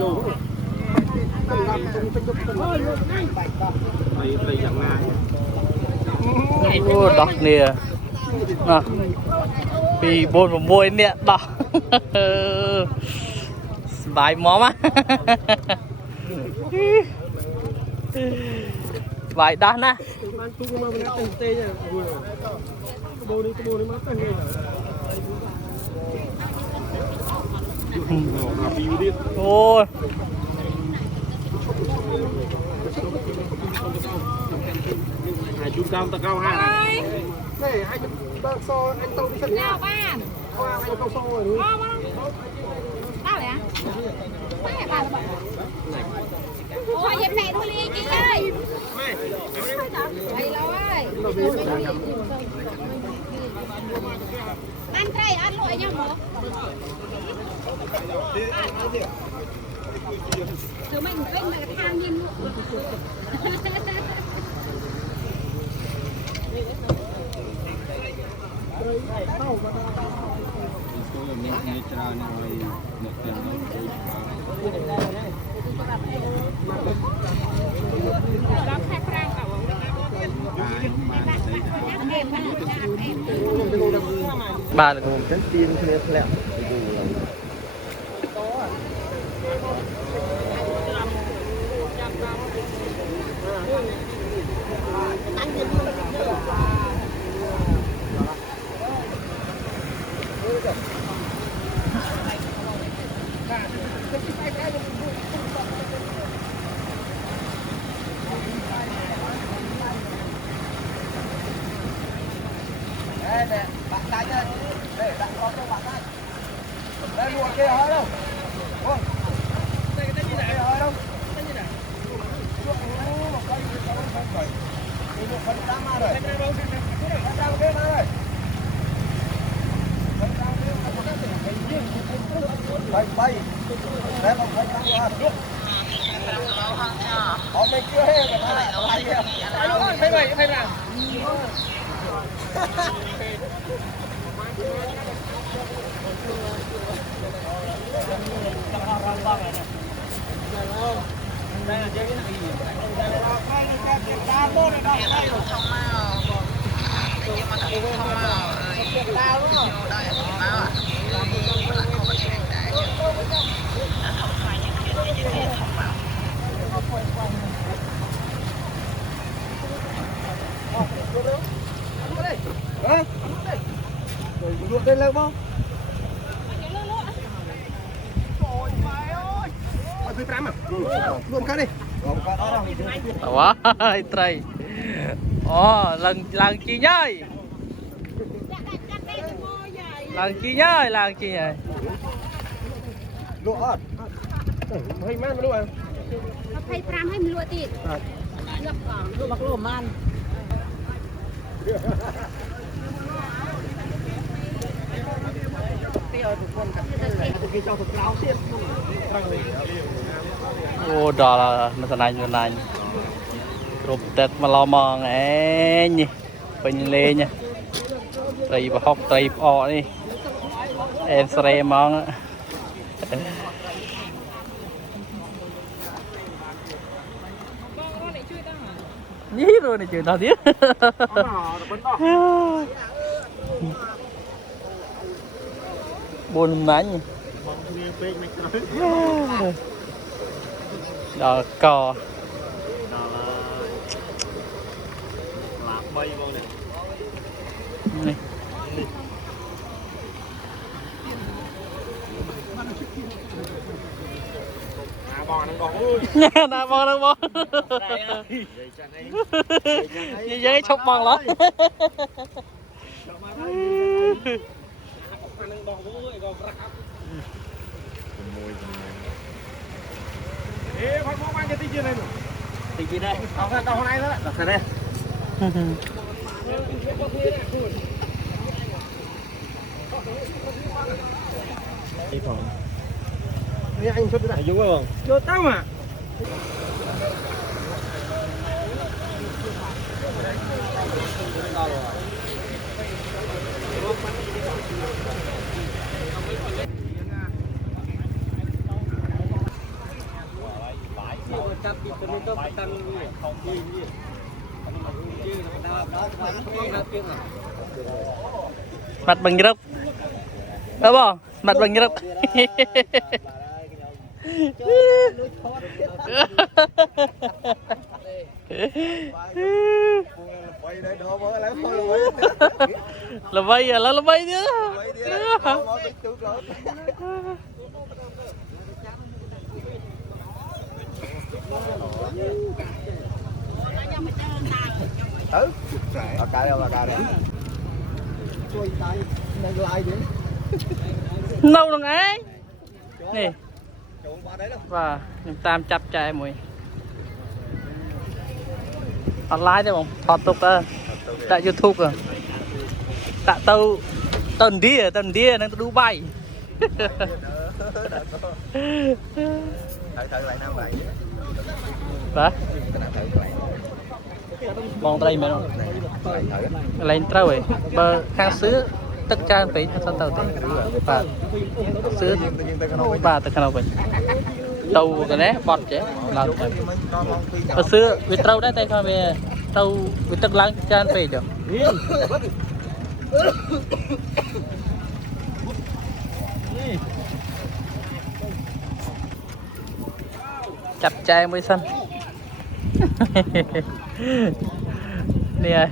Ô đọc nè nè vì bồn môi nè đọc bài móm á bài đắt nè ôi chú cao ta cao hai này. Này anh đang so anh tông đi sân Nào bạn. anh không so rồi. Tao đấy á. Tao này bạn. Ôi dẹp mẹ thôi đi chị ơi. Mày lâu ơi. Ăn trai ăn lội nhau hả? Tụi mình bên mà thang nhiên luôn. bà là Chân tiên thế lẹo. Đây bạn đánh đây. Để đặt con cho bạn đây. Đây mua kia hỏi đâu. Vâng. Đây cái gì này hỏi đâu. Cái gì này. Một cây không phải. Đi một phần đá ma rồi. Đang kia mà rồi. Bay bay. Đấy không phải đang qua. Họ mình chưa hết cái này nó bay kìa. Thấy vậy thấy nào. Luộc lên lâu không? Luôn cái đi. quá trời lần chi nhơi lần chi nhơi Luộc ớt. Hay mát mà đúng không? Hay pram hay mình lụa tịt. Lụa cỏng. Lụa bạc lụa man. ô đó là nó này rụp tết mà lo mong ấy nhỉ bình lên nha tây và học tây ọ đi em sẽ mong nhí rồi này chuyện đó tiếp buồn mắn đó cò này nè bò giấy chọc bằng lắm Ê, con mang cái tinh này. thì gì đây Không phải hôm nay nữa, đặt đây. Đi phòng. Nghe anh xuất này. Đúng không? Chưa tao mà. mặt bằng rấp đó bò mặt bằng rấp là vây à là vây nữa nâu đằng ấy nè và tam chập chạy mùi online đấy không thọt tục tại YouTube rồi tại tao đi đang Dubai đó bong tay mày không lên trâu ấy bờ khang sứ tất cả phải sao tàu thì và sứ và tất cả nó vậy tàu cái đấy bọt chứ là sứ với trâu đấy tay thôi về trâu với tất lăng chan phải được chặt chai mới sân nè